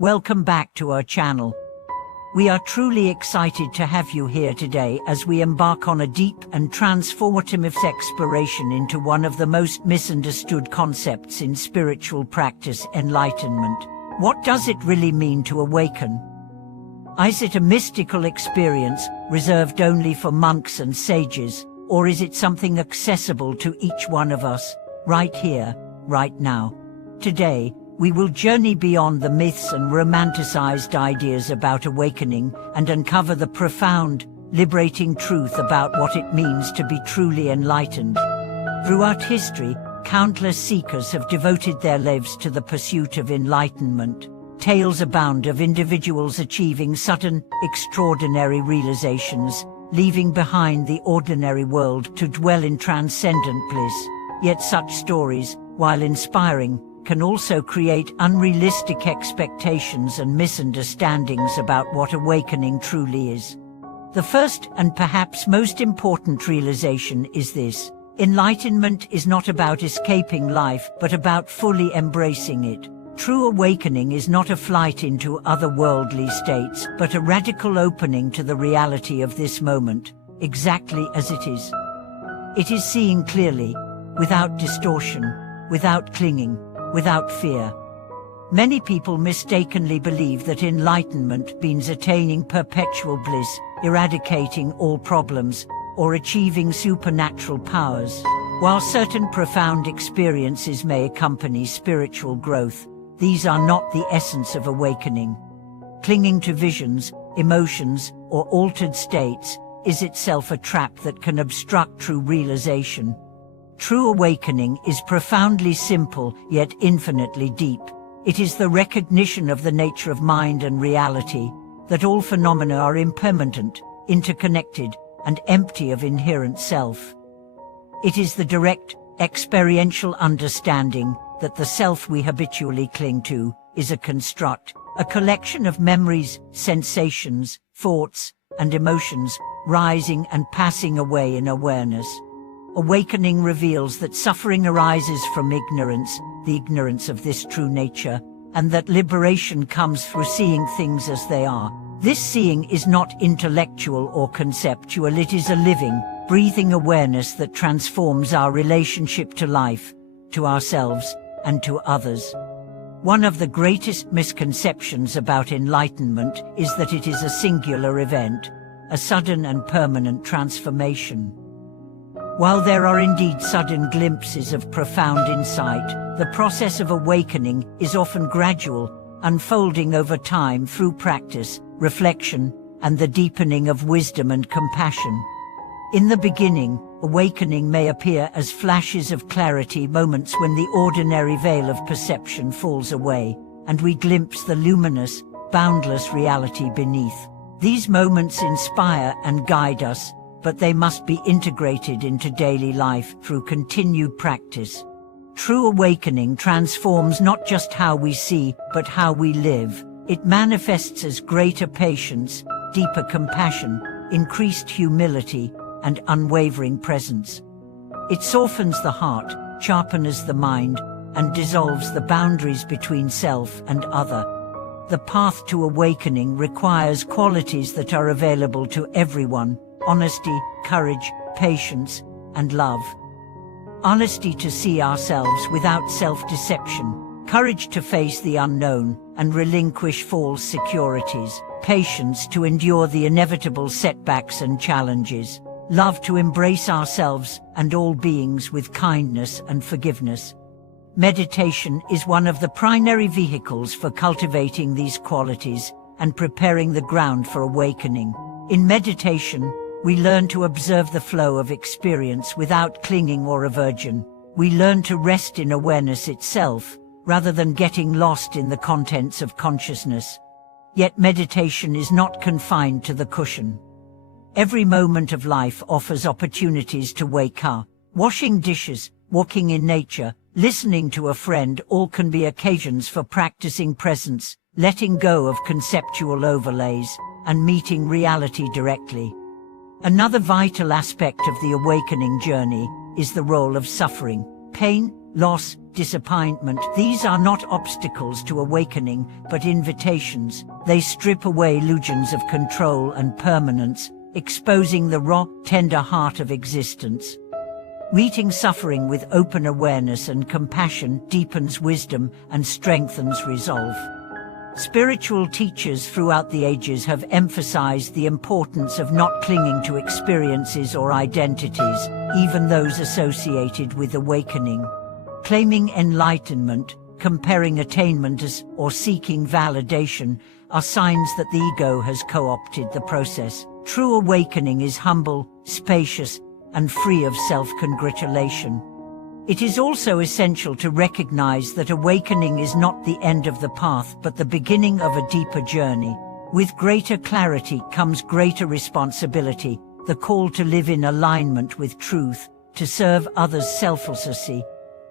Welcome back to our channel. We are truly excited to have you here today as we embark on a deep and transformative exploration into one of the most misunderstood concepts in spiritual practice, enlightenment. What does it really mean to awaken? Is it a mystical experience reserved only for monks and sages, or is it something accessible to each one of us, right here, right now? Today, we will journey beyond the myths and romanticized ideas about awakening and uncover the profound, liberating truth about what it means to be truly enlightened. Throughout history, countless seekers have devoted their lives to the pursuit of enlightenment. Tales abound of individuals achieving sudden, extraordinary realizations, leaving behind the ordinary world to dwell in transcendent bliss. Yet such stories, while inspiring, can also create unrealistic expectations and misunderstandings about what awakening truly is. The first and perhaps most important realization is this: enlightenment is not about escaping life, but about fully embracing it. True awakening is not a flight into otherworldly states, but a radical opening to the reality of this moment, exactly as it is. It is seeing clearly, without distortion, without clinging, without fear. Many people mistakenly believe that enlightenment means attaining perpetual bliss, eradicating all problems, or achieving supernatural powers. While certain profound experiences may accompany spiritual growth, these are not the essence of awakening. Clinging to visions, emotions, or altered states is itself a trap that can obstruct true realization. True awakening is profoundly simple, yet infinitely deep. It is the recognition of the nature of mind and reality, that all phenomena are impermanent, interconnected, and empty of inherent self. It is the direct, experiential understanding that the self we habitually cling to is a construct, a collection of memories, sensations, thoughts, and emotions, rising and passing away in awareness. Awakening reveals that suffering arises from ignorance, the ignorance of this true nature, and that liberation comes through seeing things as they are. This seeing is not intellectual or conceptual, it is a living, breathing awareness that transforms our relationship to life, to ourselves, and to others. One of the greatest misconceptions about enlightenment is that it is a singular event, a sudden and permanent transformation. While there are indeed sudden glimpses of profound insight, the process of awakening is often gradual, unfolding over time through practice, reflection, and the deepening of wisdom and compassion. In the beginning, awakening may appear as flashes of clarity, moments when the ordinary veil of perception falls away, and we glimpse the luminous, boundless reality beneath. These moments inspire and guide us, but they must be integrated into daily life through continued practice. True awakening transforms not just how we see, but how we live. It manifests as greater patience, deeper compassion, increased humility, and unwavering presence. It softens the heart, sharpens the mind, and dissolves the boundaries between self and other. The path to awakening requires qualities that are available to everyone: honesty, courage, patience, and love. Honesty to see ourselves without self-deception, courage to face the unknown and relinquish false securities, patience to endure the inevitable setbacks and challenges, love to embrace ourselves and all beings with kindness and forgiveness. Meditation is one of the primary vehicles for cultivating these qualities and preparing the ground for awakening. In meditation, we learn to observe the flow of experience without clinging or aversion. We learn to rest in awareness itself, rather than getting lost in the contents of consciousness. Yet meditation is not confined to the cushion. Every moment of life offers opportunities to wake up. Washing dishes, walking in nature, listening to a friend, all can be occasions for practicing presence, letting go of conceptual overlays, and meeting reality directly. Another vital aspect of the awakening journey is the role of suffering. Pain, loss, disappointment. These are not obstacles to awakening, but invitations. They strip away illusions of control and permanence, exposing the raw, tender heart of existence. Meeting suffering with open awareness and compassion deepens wisdom and strengthens resolve. Spiritual teachers throughout the ages have emphasized the importance of not clinging to experiences or identities, even those associated with awakening. Claiming enlightenment, comparing attainment as or seeking validation are signs that the ego has co-opted the process. True awakening is humble, spacious, and free of self-congratulation. It is also essential to recognize that awakening is not the end of the path but the beginning of a deeper journey. With greater clarity comes greater responsibility, the call to live in alignment with truth, to serve others selflessly,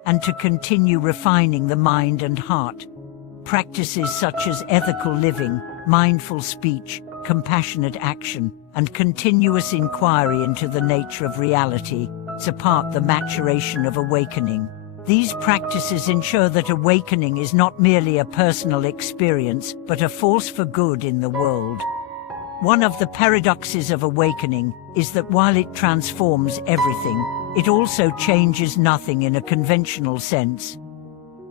and to continue refining the mind and heart. Practices such as ethical living, mindful speech, compassionate action, and continuous inquiry into the nature of reality support the maturation of awakening. These practices ensure that awakening is not merely a personal experience, but a force for good in the world. One of the paradoxes of awakening is that while it transforms everything, it also changes nothing in a conventional sense.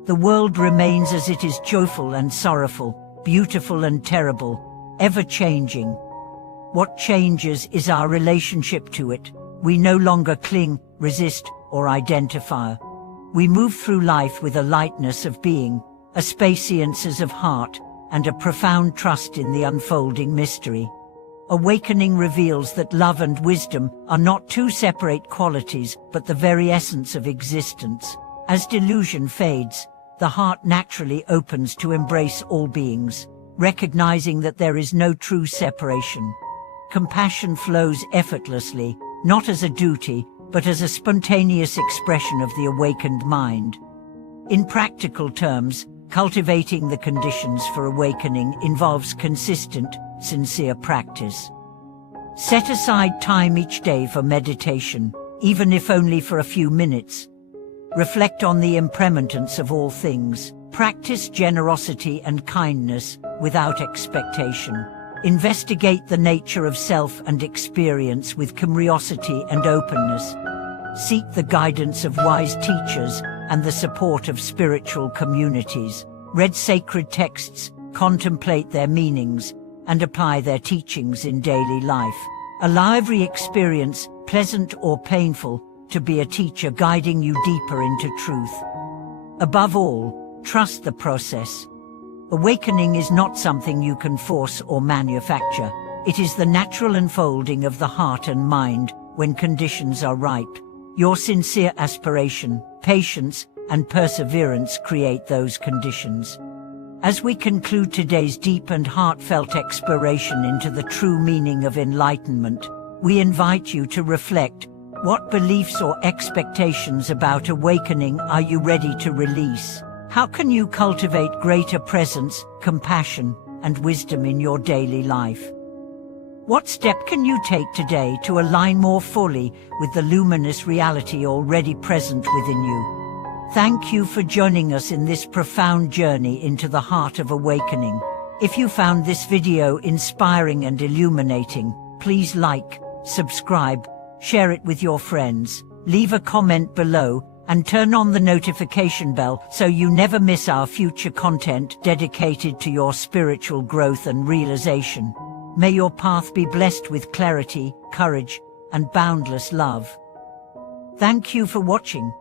The world remains as it is, joyful and sorrowful, beautiful and terrible, ever-changing. What changes is our relationship to it. We no longer cling, resist, or identify. We move through life with a lightness of being, a spaciousness of heart, and a profound trust in the unfolding mystery. Awakening reveals that love and wisdom are not two separate qualities, but the very essence of existence. As delusion fades, the heart naturally opens to embrace all beings, recognizing that there is no true separation. Compassion flows effortlessly, not as a duty, but as a spontaneous expression of the awakened mind. In practical terms, cultivating the conditions for awakening involves consistent, sincere practice. Set aside time each day for meditation, even if only for a few minutes. Reflect on the impermanence of all things. Practice generosity and kindness without expectation. Investigate the nature of self and experience with curiosity and openness. Seek the guidance of wise teachers and the support of spiritual communities. Read sacred texts, contemplate their meanings, and apply their teachings in daily life. Allow every experience, pleasant or painful, to be a teacher guiding you deeper into truth. Above all, trust the process. Awakening is not something you can force or manufacture. It is the natural unfolding of the heart and mind when conditions are ripe. Your sincere aspiration, patience, and perseverance create those conditions. As we conclude today's deep and heartfelt exploration into the true meaning of enlightenment, we invite you to reflect. What beliefs or expectations about awakening are you ready to release? How can you cultivate greater presence, compassion, and wisdom in your daily life? What step can you take today to align more fully with the luminous reality already present within you? Thank you for joining us in this profound journey into the heart of awakening. If you found this video inspiring and illuminating, please like, subscribe, share it with your friends, leave a comment below, and turn on the notification bell so you never miss our future content dedicated to your spiritual growth and realization. May your path be blessed with clarity, courage, and boundless love. Thank you for watching.